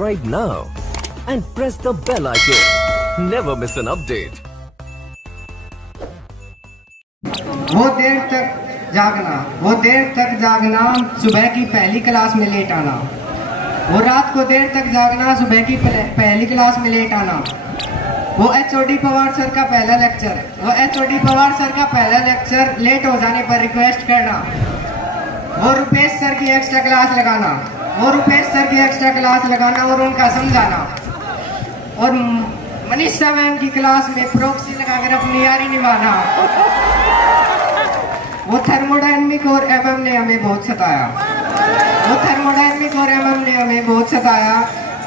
subscribe now and press the bell icon. Never miss an update. वो देर तक जागना, सुबह की पहली क्लास में लेट आना। वो रात को देर तक जागना, सुबह की पहली क्लास में लेट आना। वो HOD पवार सर का पहला लेक्चर लेट हो जाने पर रिक्वेस्ट करना। वो रुपेश सर की एक्स्ट्रा क्लास लगाना और उनका समझाना। और मनीषा मैम की क्लास में प्रॉक्सी लगाकर अपनी यारी निभाना। वो थर्मोडायनेमिक और MM ने हमें बहुत सताया।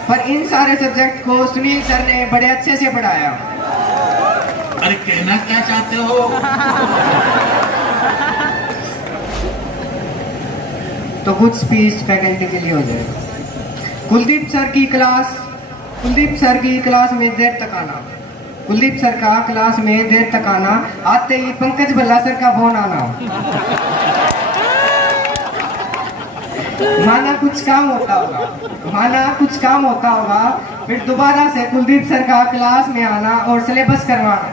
पर इन सारे सब्जेक्ट को सुनील सर ने बड़े अच्छे से पढ़ाया। अरे कहना क्या चाहते हो? तो कुछ स्पीच फैकल्टी के लिए हो जाए। कुलदीप सर की क्लास में देर तक आना। आते ही पंकज भल्ला सर का फोन आना। माना कुछ काम होता होगा, फिर दोबारा से कुलदीप सर का क्लास में आना और सिलेबस करवाना।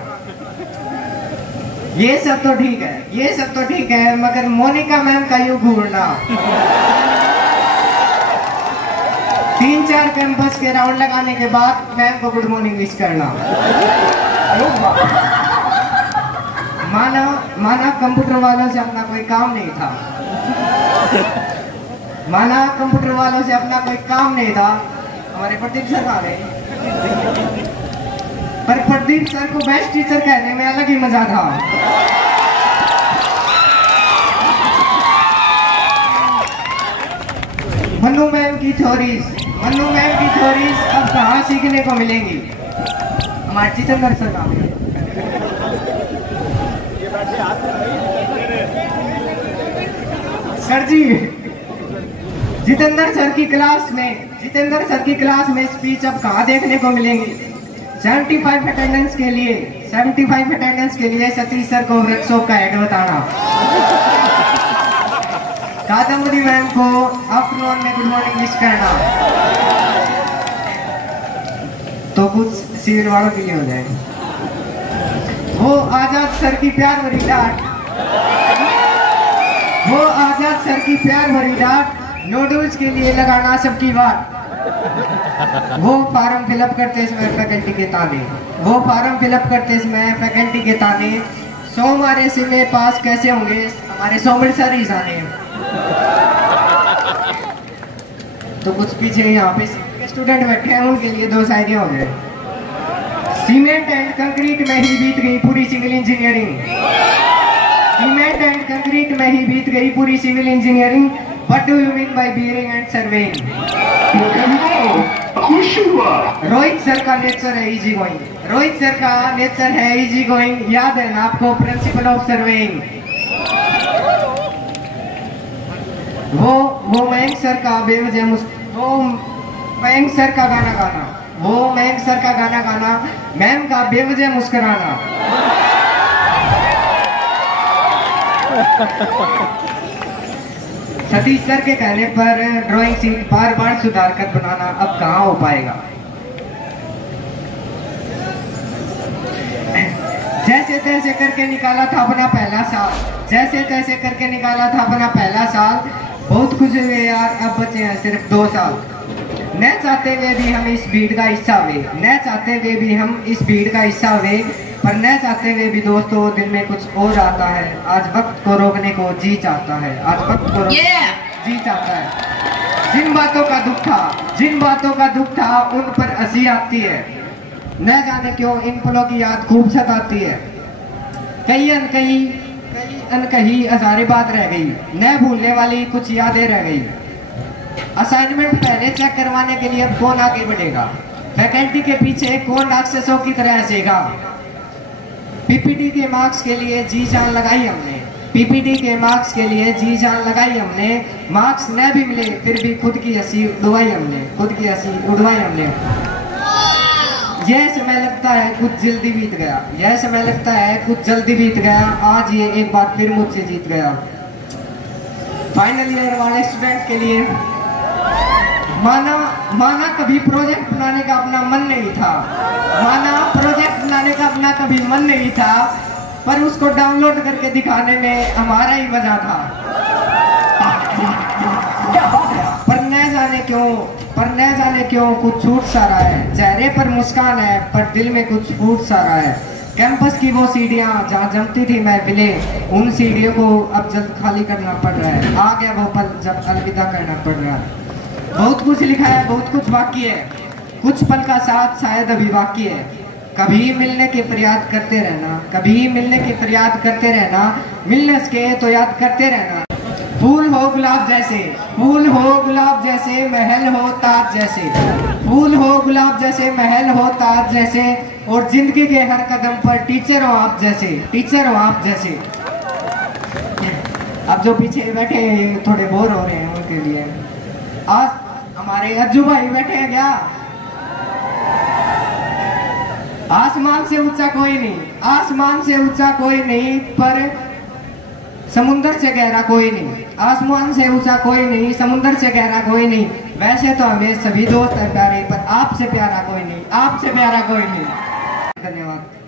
ये सब तो ठीक है, मगर मोनिका मैम का यूं घूरना। 3-4 कैंपस के राउंड लगाने के बाद मैम को गुड मॉर्निंग विश करना। माना कंप्यूटर वालों से अपना कोई काम नहीं था। हमारे प्रदीप सर आ गए, पर प्रदीप सर को बेस्ट टीचर कहने में अलग ही मजा था। मन्नू मैम की थ्योरीज अब कहाँ सीखने को मिलेंगी? हमारे जितेंद्र सर आ गए। सर जी, जितेंद्र सर की क्लास में स्पीच अब कहाँ देखने को मिलेंगी? 75 अटेंडेंस के लिए सतीश सर को वर्कशॉप का हेड बताना। कादम्बरी मैम को आफ्टरनून में गुड मॉर्निंग विश करना। तो कुछ सिविल वालों के लिए हो जाए। वो आजाद सर की प्यार भरी डांट, नूडल्स के लिए लगाना सबकी बात। वो फार्म फिलअप करते समय फैकल्टी के ताने। 100 मारे से में पास कैसे होंगे? हमारे 100 मिनट सर ही जाने। तो कुछ पीछे यहाँ पे स्टूडेंट बैठे हैं, उनके लिए 2 शायरियाँ हो गए। सीमेंट एंड कंक्रीट में ही बीत गई पूरी civil engineering. What do you mean by bearing and surveying? Rohit sir का नेचर है इजी गोइंग। याद है ना आपको प्रिंसिपल ऑफ सर्वेइंग? वो मयंक सर का गाना गाना, मैम का बेवजह मुस्कुराना। सतीश सर के कहने पर ड्राइंग शीट बार सुधार कर बनाना अब कहाँ हो पाएगा? जैसे तैसे करके निकाला था अपना पहला साल। बहुत खुश हुए यार, अब बचे हैं सिर्फ 2 साल। न चाहते हुए भी हम इस भीड़ का हिस्सा हुए, पर न चाहते हुए भी दोस्तों दिल में कुछ और आता है। आज वक्त को रोकने को जी चाहता है। जिन बातों का दुख था उन पर हंसी आती है। न जाने क्यों इन पलों की याद खूब सताती है। कई अनकही हजारे बात रह गई, न भूलने वाली कुछ यादें रह गई। असाइनमेंट पहले चेक करवाने के लिए कौन आगे बढ़ेगा? फैकल्टी के पीछे कौन राक्षसों की तरह हंसेगा? पीपीटी के मार्क्स के लिए जी जान लगाई हमने। मार्क्स न भी मिले फिर भी खुद की हंसी उड़वाई हमने। यह समय लगता है कुछ जल्दी बीत गया। आज ये एक बार फिर मुझसे जीत गया। फाइनल ईयर वाले स्टूडेंट के लिए माना कभी प्रोजेक्ट बनाने का अपना मन नहीं था, माना प्रोजेक्ट बनाने का अपना कभी मन नहीं था, पर उसको डाउनलोड करके दिखाने में हमारा ही वजह था। पर न जाने क्यों कुछ छूट सा रहा है, चेहरे पर मुस्कान है पर दिल में कुछ फूट सा रहा है। कैंपस की वो सीढ़ियां जहाँ जमती थी महफिलें, उन सीढ़ियों को अब जल्द खाली करना पड़ रहा है। आ गया वो पल जब अलविदा करना पड़ रहा है। बहुत कुछ लिखा है, बहुत कुछ बाकी है, कुछ पल का साथ शायद अभी बाकी है। कभी मिलने की फरियाद करते रहना, कभी मिलने की फरियाद करते रहना, मिलने सके तो याद करते रहना। फूल हो गुलाब जैसे, फूल हो गुलाब जैसे, महल हो ताज जैसे, फूल हो गुलाब जैसे, महल हो ताज जैसे, और जिंदगी के हर कदम पर टीचर हो आप जैसे, टीचर हो आप जैसे। अब जो पीछे बैठे हैं थोड़े बोर हो रहे हैं, उनके लिए आज हमारे अज्जू भाई बैठे हैं क्या? आसमान से ऊंचा कोई नहीं, आसमान से ऊंचा कोई नहीं, पर समुंदर से गहरा कोई नहीं। आसमान से ऊंचा कोई नहीं, समुंदर से गहरा कोई नहीं। वैसे तो हमें सभी दोस्त हैं प्यारे, पर आपसे प्यारा कोई नहीं, आपसे प्यारा कोई नहीं। धन्यवाद।